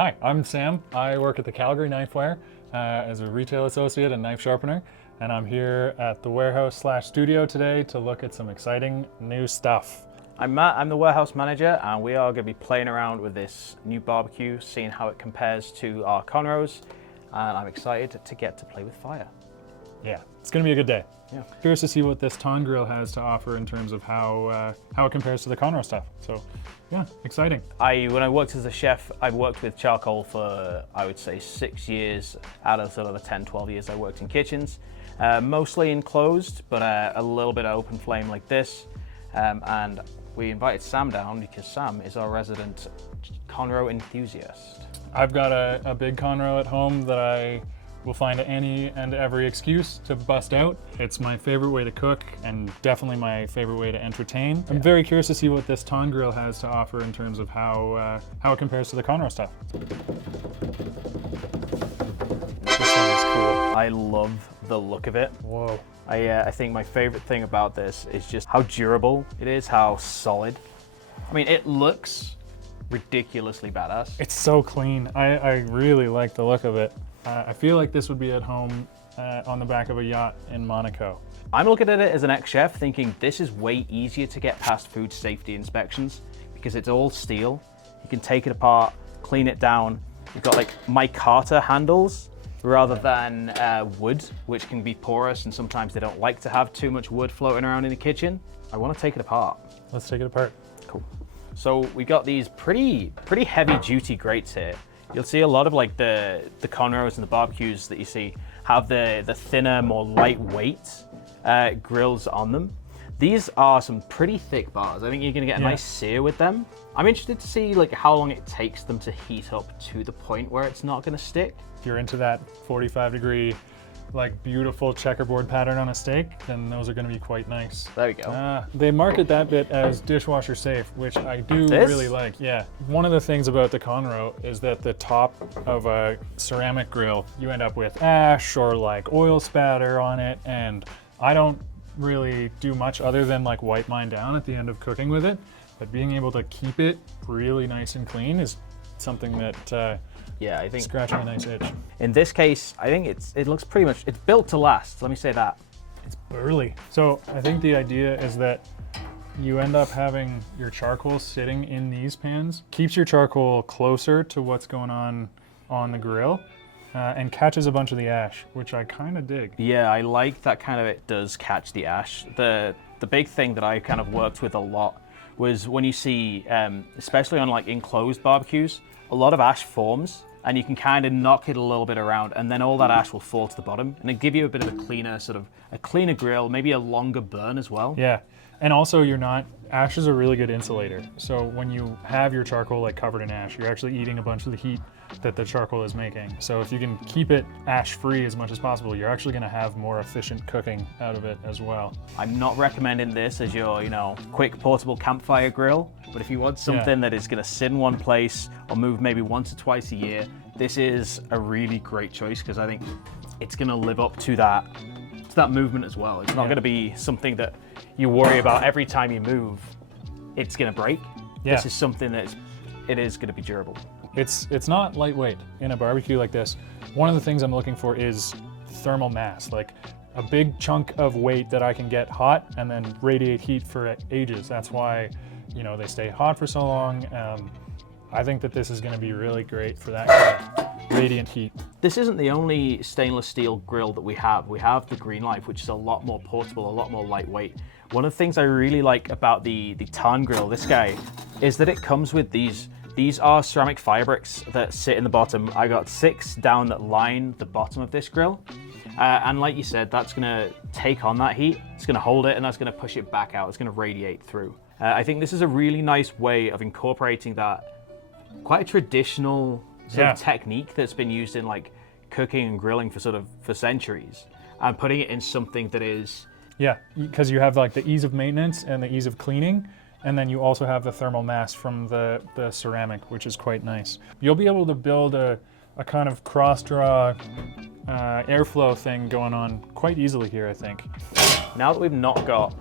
Hi, I'm Sam. I work at the Calgary Knifewear as a retail associate and knife sharpener, and I'm here at the warehouse/studio today to look at some exciting new stuff. I'm Matt, I'm the warehouse manager, and we are going to be playing around with this new barbecue, seeing how it compares to our konros, and I'm excited to get to play with fire. Yeah, it's gonna be a good day. Yeah. Curious to see what this Thaan grill has to offer in terms of how it compares to the konro stuff. So, yeah, exciting. When I worked as a chef, I worked with charcoal for, I would say, 6 years out of sort of the 10, 12 years I worked in kitchens. Mostly enclosed, but a little bit of open flame like this. And we invited Sam down because Sam is our resident konro enthusiast. I've got a big konro at home that I will find any and every excuse to bust out. It's my favorite way to cook and definitely my favorite way to entertain. I'm very curious to see what this Thaan grill has to offer in terms of how it compares to the konro stuff. This thing is cool. I love the look of it. Whoa. I think my favorite thing about this is just how durable it is, how solid. I mean, it looks ridiculously badass. It's so clean. I really like the look of it. I feel like this would be at home on the back of a yacht in Monaco. I'm looking at it as an ex-chef thinking this is way easier to get past food safety inspections because it's all steel. You can take it apart, clean it down. You've got like micarta handles rather than wood, which can be porous, and sometimes they don't like to have too much wood floating around in the kitchen. I want to take it apart. Let's take it apart. Cool. So we got these pretty heavy duty grates here. You'll see a lot of like the konros and the barbecues that you see have the thinner, more lightweight grills on them. These are some pretty thick bars. I think you're gonna get a nice sear with them. I'm interested to see like how long it takes them to heat up to the point where it's not gonna stick. If you're into that 45-degree, like beautiful checkerboard pattern on a steak, then those are gonna be quite nice. There we go. They market that bit as dishwasher safe, which I do really like. Yeah. One of the things about the konro is that the top of a ceramic grill, you end up with ash or like oil spatter on it, and I don't really do much other than like wipe mine down at the end of cooking with it, but being able to keep it really nice and clean is something that yeah, I think scratching a nice itch. In this case, I think it looks pretty much, it's built to last. Let me say that. It's burly. So I think the idea is that you end up having your charcoal sitting in these pans, keeps your charcoal closer to what's going on the grill, and catches a bunch of the ash, which I kind of dig. Yeah, I like that kind of, it does catch the ash. The big thing that I kind of worked with a lot was when you see, especially on like enclosed barbecues, a lot of ash forms, and you can kind of knock it a little bit around, and then all that ash will fall to the bottom, and it give you a bit of a cleaner grill, maybe a longer burn as well. Yeah, and also ash is a really good insulator. So when you have your charcoal like covered in ash, you're actually eating a bunch of the heat that the charcoal is making. So if you can keep it ash free as much as possible, you're actually gonna have more efficient cooking out of it as well. I'm not recommending this as your, quick portable campfire grill, but if you want something that is gonna sit in one place or move maybe once or twice a year, this is a really great choice because I think it's gonna live up to that movement as well. It's not gonna be something that you worry about every time you move, it's gonna break. Yeah. This is something that it is gonna be durable. It's not lightweight in a barbecue like this. One of the things I'm looking for is thermal mass, like a big chunk of weight that I can get hot and then radiate heat for ages. That's why, they stay hot for so long. I think that this is going to be really great for that kind of radiant heat. This isn't the only stainless steel grill that we have. We have the Green Life, which is a lot more portable, a lot more lightweight. One of the things I really like about the Thaan grill, this guy, is that it comes with these are ceramic fire bricks that sit in the bottom. I got 6 down that line the bottom of this grill. And like you said, that's gonna take on that heat, it's gonna hold it, and that's gonna push it back out, it's gonna radiate through. I think this is a really nice way of incorporating that quite a traditional sort of technique that's been used in like cooking and grilling for centuries, and putting it in something that is... Yeah, because you have like the ease of maintenance and the ease of cleaning, and then you also have the thermal mass from the ceramic, which is quite nice. You'll be able to build a kind of cross-draw airflow thing going on quite easily here, I think. Now that we've not got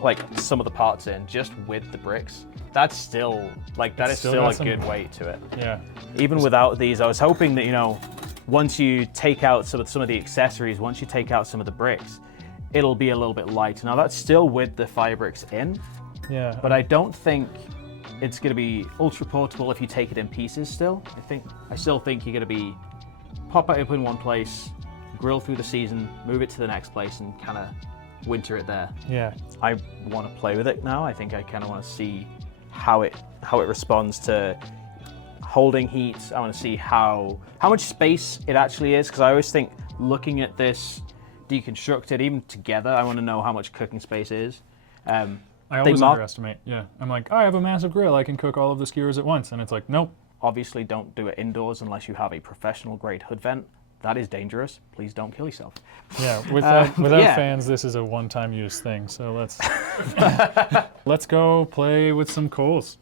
like some of the parts in, just with the bricks, that's still like that is still a good weight to it. Yeah. Even without these, I was hoping that, you know, once you take out some of the accessories, once you take out some of the bricks, it'll be a little bit lighter. Now that's still with the fire bricks in. Yeah. But I don't think it's going to be ultra portable if you take it in pieces still. I still think you're going to be pop it up in one place, grill through the season, move it to the next place and kind of winter it there. Yeah. I want to play with it now. I think I kind of want to see how it responds to holding heat. I want to see how much space it actually is, because I always think looking at this deconstructed, even together, I want to know how much cooking space is. I always underestimate. Yeah. I'm like, I have a massive grill. I can cook all of the skewers at once. And it's like, nope. Obviously, don't do it indoors unless you have a professional grade hood vent. That is dangerous. Please don't kill yourself. Yeah. Without fans, this is a one-time use thing. So let's go play with some coals.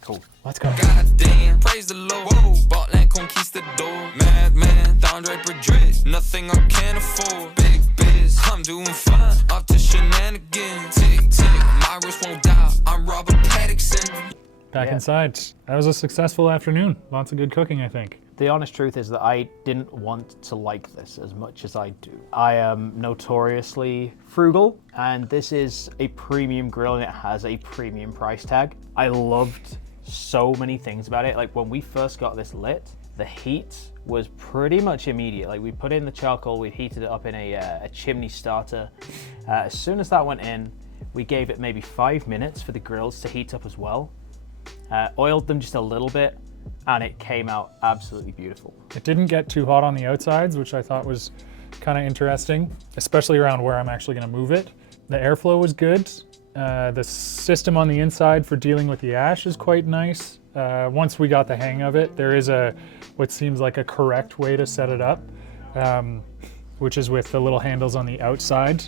Cool. Let's go. Goddamn, praise the Lord. Bartland conquistador. Madman, Don Draper dress. Nothing I can't afford. Big biz, I'm doing fine. Up to shenanigans. Tick, tick, my wrist won't die. I'm Robert Pattinson. Back inside. That was a successful afternoon. Lots of good cooking, I think. The honest truth is that I didn't want to like this as much as I do. I am notoriously frugal, and this is a premium grill and it has a premium price tag. I loved so many things about it. Like when we first got this lit, the heat was pretty much immediate. Like we put in the charcoal, we heated it up in a chimney starter. As soon as that went in, we gave it maybe 5 minutes for the grills to heat up as well. Oiled them just a little bit, and it came out absolutely beautiful. It didn't get too hot on the outsides, which I thought was kind of interesting, especially around where I'm actually going to move it. The airflow was good. The system on the inside for dealing with the ash is quite nice. Once we got the hang of it, there is what seems like a correct way to set it up, which is with the little handles on the outside.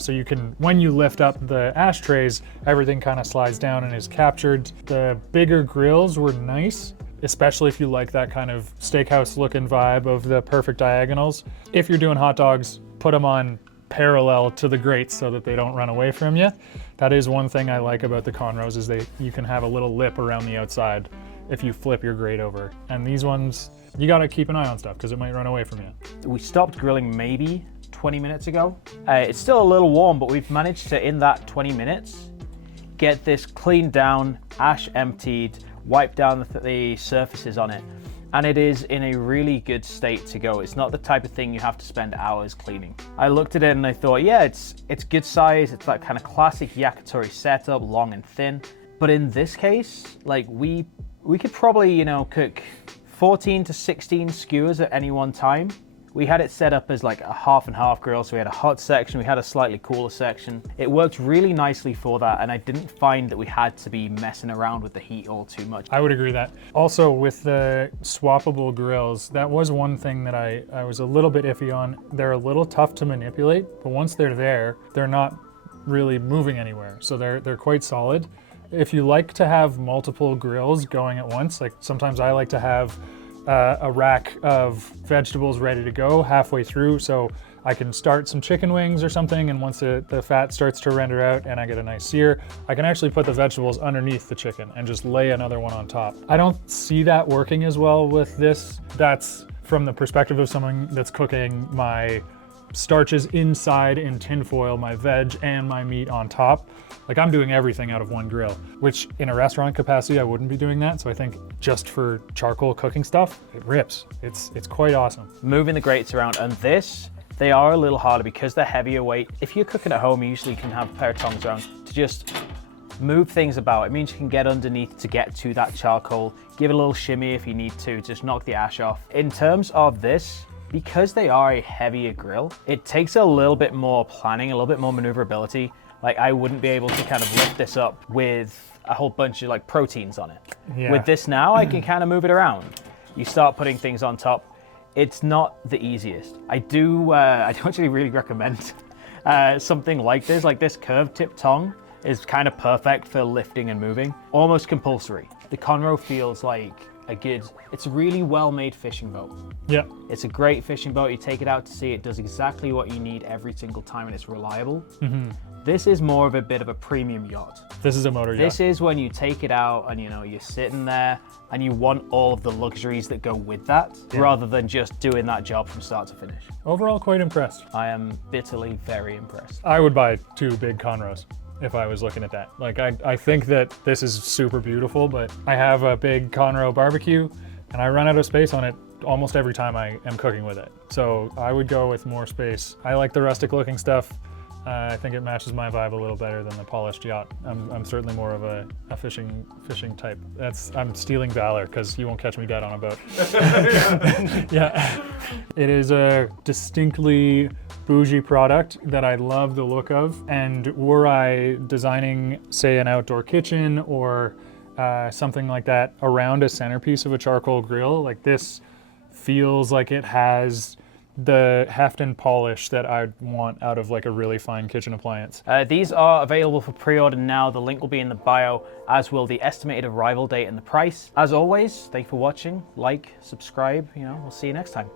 So you can, when you lift up the ashtrays, everything kind of slides down and is captured. The bigger grills were nice, especially if you like that kind of steakhouse looking vibe of the perfect diagonals. If you're doing hot dogs, put them on parallel to the grates so that they don't run away from you. That is one thing I like about the Conros, is you can have a little lip around the outside if you flip your grate over. And these ones, you gotta keep an eye on stuff because it might run away from you. We stopped grilling maybe 20 minutes ago. It's still a little warm, but we've managed to, in that 20 minutes, get this cleaned down, ash emptied, wipe down the surfaces on it, and it is in a really good state to go. It's not the type of thing you have to spend hours cleaning. I looked at it and I thought, yeah, it's good size. It's that kind of classic yakitori setup, long and thin. But in this case, like we could probably, you know, cook 14 to 16 skewers at any one time. We had it set up as like a half and half grill, so we had a hot section, we had a slightly cooler section. It worked really nicely for that, and I didn't find that we had to be messing around with the heat all too much. I would agree that. Also, with the swappable grills, that was one thing that I was a little bit iffy on. They're a little tough to manipulate, but once they're there, they're not really moving anywhere, so they're quite solid. If you like to have multiple grills going at once, like sometimes I like to have a rack of vegetables ready to go halfway through, so I can start some chicken wings or something, and once the fat starts to render out and I get a nice sear, I can actually put the vegetables underneath the chicken and just lay another one on top. I don't see that working as well with this. That's from the perspective of someone that's cooking my starches inside in tinfoil, my veg and my meat on top. Like I'm doing everything out of one grill, which in a restaurant capacity, I wouldn't be doing that. So I think just for charcoal cooking stuff, it rips. It's quite awesome. Moving the grates around, and they are a little harder because they're heavier weight. If you're cooking at home, you usually can have a pair of tongs around to just move things about. It means you can get underneath to get to that charcoal, give it a little shimmy if you need to, just knock the ash off. In terms of this, because they are a heavier grill, it takes a little bit more planning, a little bit more maneuverability. Like I wouldn't be able to kind of lift this up with a whole bunch of like proteins on it. Yeah. With this now, I can kind of move it around. You start putting things on top. It's not the easiest. I do actually really recommend something like this curved tip tong is kind of perfect for lifting and moving. Almost compulsory. The Conro feels like it's a really well-made fishing boat. Yeah. It's a great fishing boat. You take it out to sea, it does exactly what you need every single time, and it's reliable. This is more of a bit of a premium yacht. This is a motor yacht. This is when you take it out and you're sitting there and you want all of the luxuries that go with that, rather than just doing that job from start to finish. Overall, quite impressed. I am bitterly very impressed. I would buy 2 big conros if I was looking at that. Like, I think that this is super beautiful, but I have a big conro barbecue and I run out of space on it almost every time I am cooking with it. So I would go with more space. I like the rustic looking stuff. I think it matches my vibe a little better than the polished yacht. I'm certainly more of a fishing type. I'm stealing valor because you won't catch me dead on a boat. Yeah. It is a distinctly bougie product that I love the look of. And were I designing, say, an outdoor kitchen or something like that around a centerpiece of a charcoal grill, like this feels like it has the heft and polish that I'd want out of like a really fine kitchen appliance. These are available for pre-order now. The link will be in the bio, as will the estimated arrival date and the price. As always, thank you for watching. Like, subscribe, we'll see you next time.